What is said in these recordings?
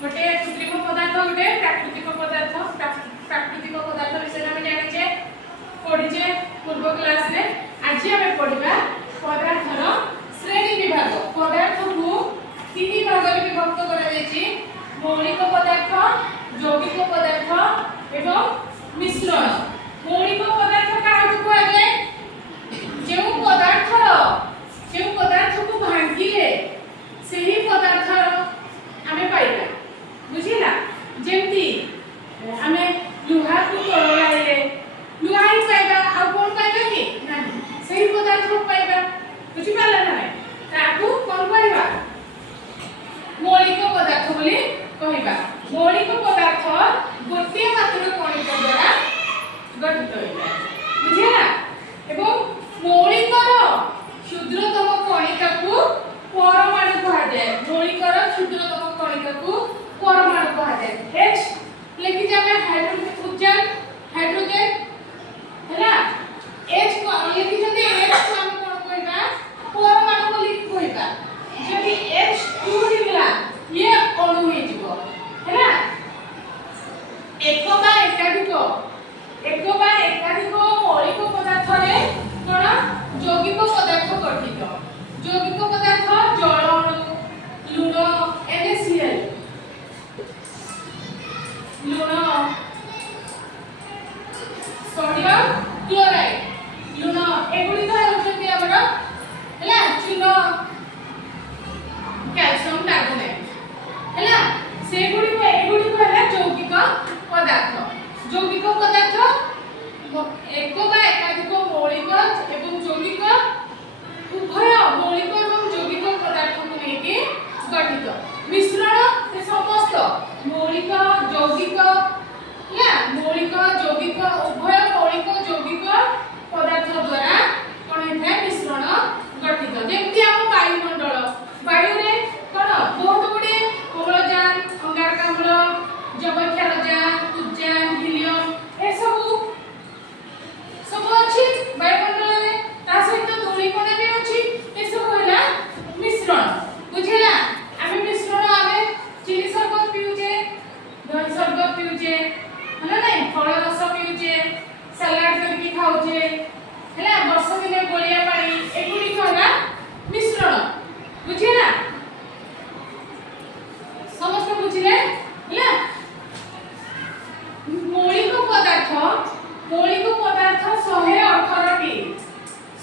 गोटे कृत्रिम पदार्थ गोटे प्राकृतिक पदार्थ प्राकृतिक पदार्थ विषय में जानिचे पढ़ीचे पूर्व क्लास रे। आज हमें पढ़िबा पदार्थर श्रेणी विभाग। पदार्थ को तीन भाग में विभक्त करा जायछि मौलिक पदार्थ यौगिक पदार्थ एवं मिश्रण। मौलिक पदार्थ काहाकु कुआ जाय जो पदार्थ को भांगिले सेही पदार्थ आमे पाइबा बुझिला। जेमती आमे लुहा को तोड़ाइले लुहा ही पाइबा आ कोन पाइबा कि नाही सेही पदार्थ को पाइबा बुझि पाला ना ताकू कोन पाइबा मौलिक पदार्थ बोली कहिबा। मौलिक पदार्थ गोटे मात्र कणिका द्वारा गठित होइबा बुझिला। एवं मौलिकर क्षुद्रतम कणिका को परमाणु कहा जाए। मौलिकर क्षुद्रतम कणिका को परमाणु कहा जाए। H लेखि जाबे हाइड्रोजन हैला H को लेखि जदी H को हम कोन कहबा परमाणु बोली कहबा। जदी H2 हिला ये अणु हे जिवो हैला। एक बा एकाधिक मौलिक पदार्थ रे कोन यौगिक पदार्थ गठित। यौगिक पदार्थ जल अणु लुण NaCl लुण सोडियम क्लोराइड लुण एगुडी तो होचंती हमर हैला चून कैल्शियम कार्बोनेट हैला सेगुडी को एगुडी को हैला यौगिक पदार्थ। यौगिक पदार्थ एक बा एकाधिक मौलिक एवं यौगिक उभय मौलिक एवं यौगिक पदार्थ को लेके गठित। मिश्रण से समस्त मौलिक यौगिक या मौलिक यौगिक उभय मौलिक यौगिक पदार्थ द्वारा कोन हेता मिश्रण गठित। जेमति हम वायुमंडल वायु रे कोन बहुत गुडे अम्लजान अंगारकाम्ल जबक्षारजान उद्जान हीलियम ए सब अछि वायुमंडल रे। ता सहित धूलिकण भी अछि। ए सब होला मिश्रण बुझिला। आमे मिश्रण आमे चीनी शरबत पिउजे दही शरबत पिउजे हला नै फल रस पिउजे सलाड करके खाउजे हैला वर्ष दिने गोलिया पानी एगुडी होला मिश्रण बुझिला। समस्त बुझिले हैला। मौलिक पदार्थ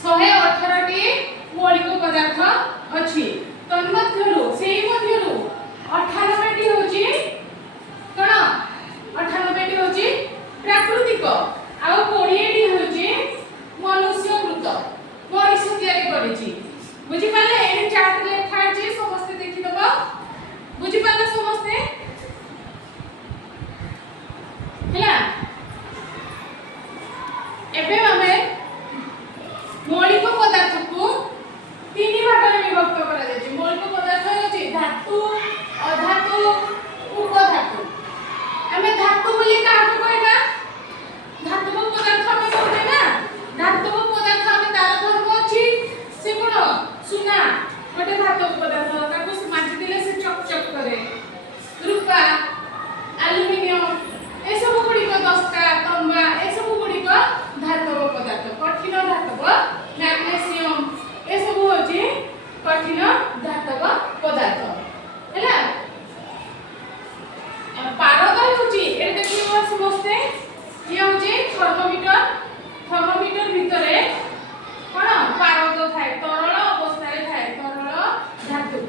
118टी मौलिक पदार्थ अछि। तन्मध्यरु सेही मध्यरु 98टी होची कोन 98टी होची प्राकृतिक आ 20टी होची मनुष्यकृत मनुष्य तयारी करिछि। बुझि पाले ए चार्ट लेखा अछि समस्त देखि दबा बुझि पाले समस्त हैला। एबे हमें मौलिक पदार्थ को तीन भाग में विभक्त करा जाय। मौलिक पदार्थ होची धातु अधातु उपधातु। हमें धातु बोली काहको कहबा धातु पदार्थ हमें कहबे ना। धातु पदार्थ हमें तार धर्म अछि से कोन सुना गोटे धातु पदार्थ ताको माटी दिले से चकचक करे। रूपा एल्युमिनियम ए सब गुडी को दस्ता तंबा ए सब गुडी को धातव पदार्थ। कठिन धातव मैग्नीशियम ए सब होची कठिन धातव पदार्थ हैला। पारद होची ए देखिबो समस्त ये होची थर्मोमीटर भितरे कोन पारद थाए तरल अवस्था रे थाए तरल धातु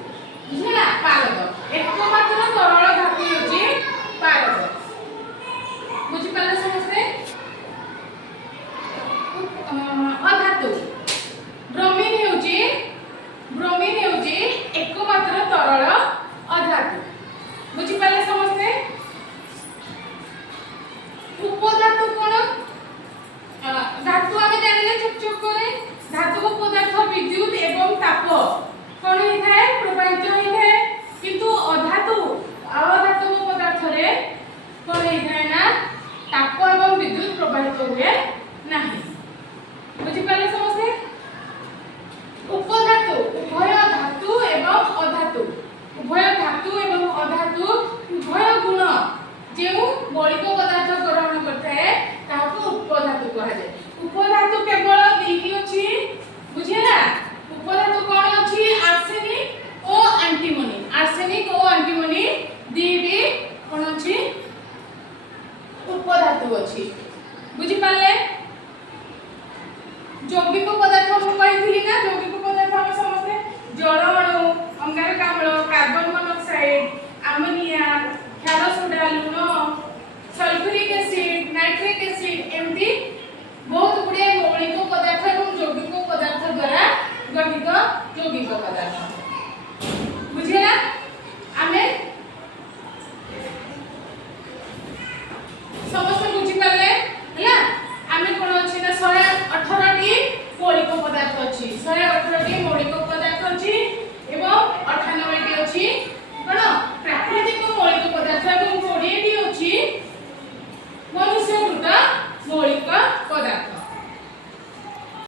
যৌগিক পদার্থ বুঝে না